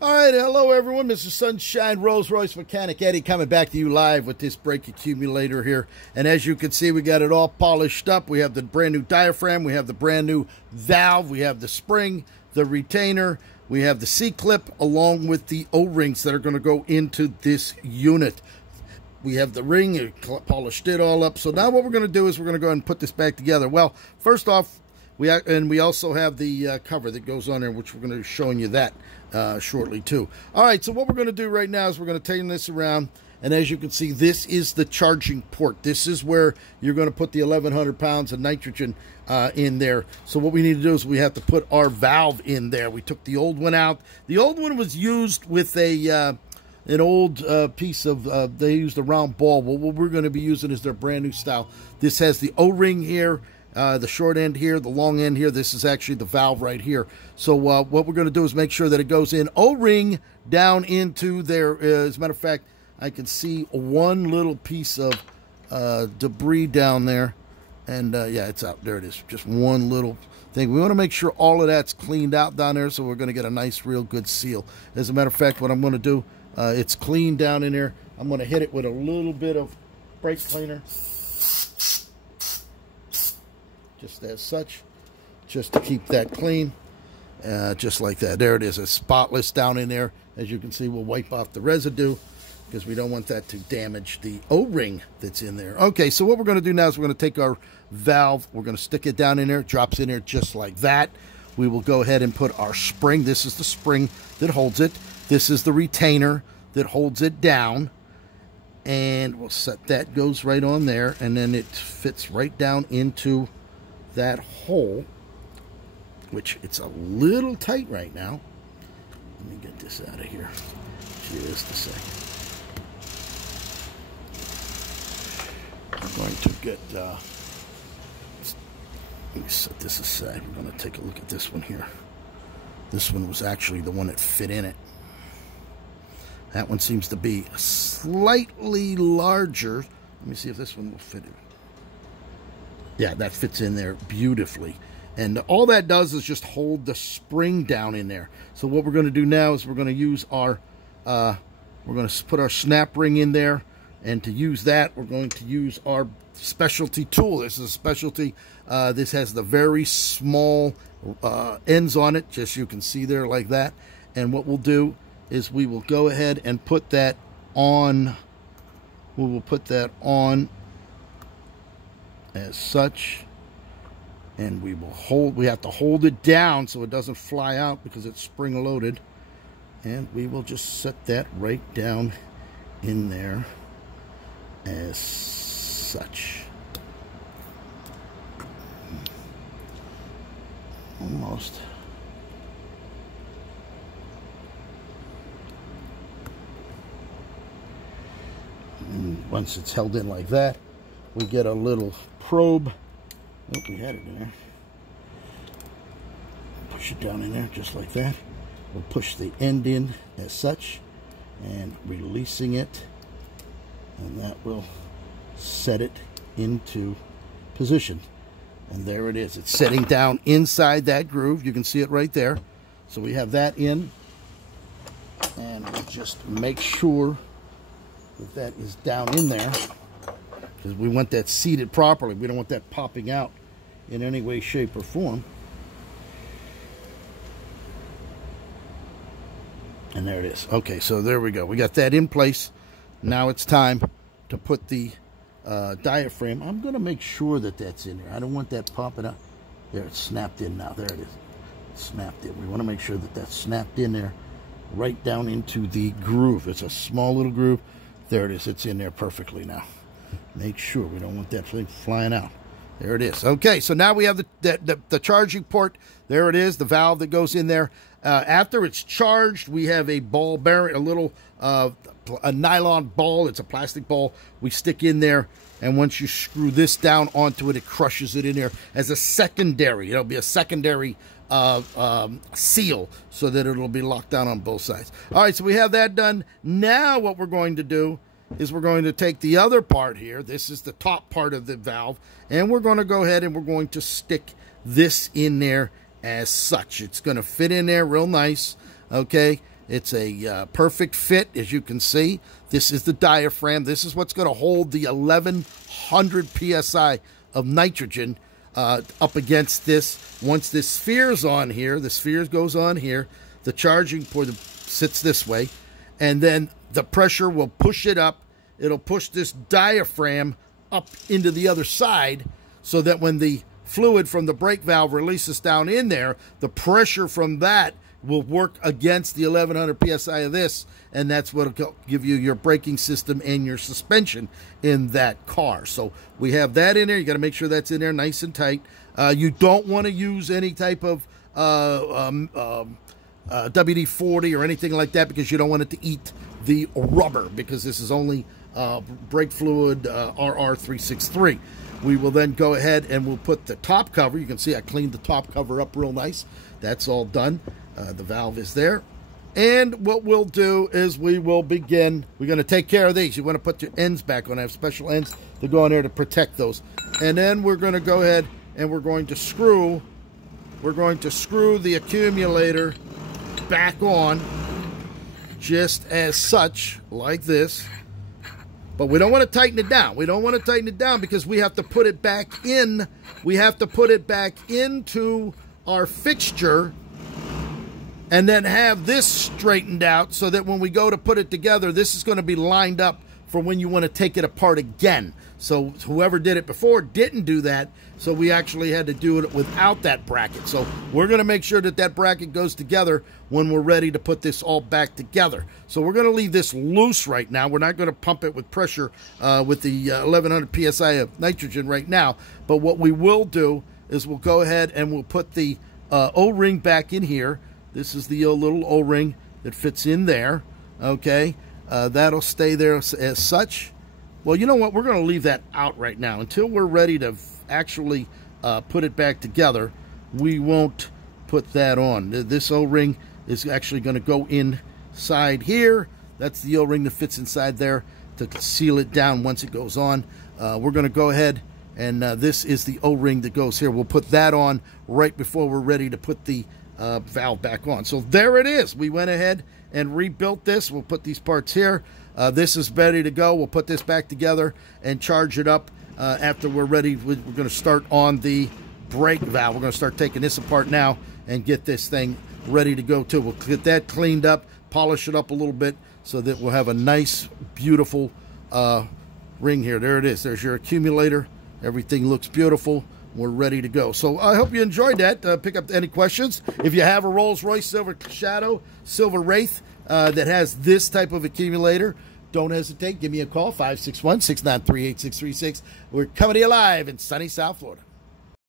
All right, hello everyone. Mr. Sunshine Royce Mechanic Eddie coming back to you live with this brake accumulator here. And as you can see, we got it all polished up. We have the brand new diaphragm, we have the brand new valve, we have the spring, the retainer, we have the C-clip, along with the O-rings that are going to go into this unit. We have the ring, polished it all up. So now what we're going to do is we're going to go ahead and put this back together. Well, first off, we also have the cover that goes on there, which we're going to be showing you that shortly too. All right, so what we're going to do right now is we're going to turn this around, and as you can see, this is the charging port. This is where you're going to put the 1,100 pounds of nitrogen in there. So what we need to do is we have to put our valve in there. We took the old one out. The old one was used with an old piece of, they used a round ball. Well, what we're going to be using is their brand new style. This has the O-ring here. The short end here, the long end here. This is actually the valve right here. So what we're going to do is make sure that it goes in O-ring down into there. As a matter of fact, I can see one little piece of debris down there. And yeah, it's out. There it is. Just one little thing. We want to make sure all of that's cleaned out down there, so we're going to get a nice, real good seal. As a matter of fact, what I'm going to do, it's clean down in there. I'm going to hit it with a little bit of brake cleaner. Just as such, just to keep that clean, just like that. There it is, it's spotless down in there. As you can see, we'll wipe off the residue because we don't want that to damage the O-ring that's in there. Okay, so what we're going to do now is we're going to take our valve, we're going to stick it down in there, it drops in there just like that. We will go ahead and put our spring. This is the spring that holds it. This is the retainer that holds it down. And we'll set that, goes right on there, and then it fits right down into that hole, which it's a little tight right now. Let me get this out of here just a second. I'm going to get let me set this aside. We're going to take a look at this one here. This one was actually the one that fit in it. That one seems to be slightly larger. Let me see if this one will fit in. Yeah, that fits in there beautifully. And all that does is just hold the spring down in there. So what we're going to do now is we're going to use our, we're going to put our snap ring in there. And to use that, we're going to use our specialty tool. This is a specialty. This has the very small ends on it, just you can see there like that. And what we'll do is we will go ahead and put that on. We will put that on as such, and we have to hold it down so it doesn't fly out because it's spring loaded, and we will just set that right down in there as such. Almost. And once it's held in like that, we get a little probe. Oh, we had it in there. Push it down in there just like that. We'll push the end in as such and releasing it, and that will set it into position. And there it is. It's setting down inside that groove. You can see it right there. So we have that in, and we'll just make sure that that is down in there, because we want that seated properly. We don't want that popping out in any way, shape, or form. And there it is. Okay, so there we go. We got that in place. Now it's time to put the diaphragm. I'm going to make sure that that's in there. I don't want that popping out. There, it's snapped in now. There it is. It's snapped in. We want to make sure that that's snapped in there, right down into the groove. It's a small little groove. There it is. It's in there perfectly now. Make sure we don't want that thing flying out. There it is. Okay, so now we have the charging port. There it is, the valve that goes in there. After it's charged, we have a ball bearing, a little a nylon ball. It's a plastic ball we stick in there, and once you screw this down onto it, it crushes it in there as a secondary. It'll be a secondary seal so that it'll be locked down on both sides. All right, so we have that done. Now what we're going to do is we're going to take the other part here. This is the top part of the valve, and we're going to go ahead and we're going to stick this in there as such. It's going to fit in there real nice, okay? It's a perfect fit, as you can see. This is the diaphragm. This is what's going to hold the 1100 psi of nitrogen up against this. Once this sphere's on here, the sphere goes on here, the charging port sits this way, and then the pressure will push it up. It'll push this diaphragm up into the other side, so that when the fluid from the brake valve releases down in there, the pressure from that will work against the 1100 psi of this, and that's what will give you your braking system and your suspension in that car. So we have that in there. You got to make sure that's in there nice and tight. You don't want to use any type of WD-40 or anything like that, because you don't want it to eat the rubber, because this is only brake fluid RR363. We will then go ahead and we'll put the top cover. You can see I cleaned the top cover up real nice. That's all done. The valve is there. And what we'll do is we will begin. We're going to take care of these. You want to put your ends back on. I have special ends to go on there to protect those. And then we're going to go ahead and we're going to screw the accumulator back on, just as such, like this. But we don't want to tighten it down. We don't want to tighten it down because we have to put it back in. We have to put it back into our fixture and then have this straightened out so that when we go to put it together, this is going to be lined up for when you want to take it apart again. So whoever did it before didn't do that, so we actually had to do it without that bracket. So we're going to make sure that that bracket goes together when we're ready to put this all back together. So we're going to leave this loose right now. We're not going to pump it with pressure with the 1100 psi of nitrogen right now. But what we will do is we'll go ahead and we'll put the O-ring back in here. This is the little O-ring that fits in there. Okay, that'll stay there as such. Well, you know what? We're going to leave that out right now. Until we're ready to actually put it back together, we won't put that on. This O-ring is actually going to go inside here. That's the O-ring that fits inside there to seal it down once it goes on. We're going to go ahead and this is the O-ring that goes here. We'll put that on right before we're ready to put the valve back on. So there it is. We went ahead and rebuilt this. We'll put these parts here. This is ready to go. We'll put this back together and charge it up after we're ready. We're going to start on the brake valve. We're going to start taking this apart now and get this thing ready to go too. We'll get that cleaned up, polish it up a little bit so that we'll have a nice, beautiful ring here. There it is. There's your accumulator. Everything looks beautiful. We're ready to go. So I hope you enjoyed that. Pick up any questions. If you have a Rolls-Royce Silver Shadow, Silver Wraith that has this type of accumulator, don't hesitate. Give me a call, 561-693-8636. We're coming to you live in sunny South Florida.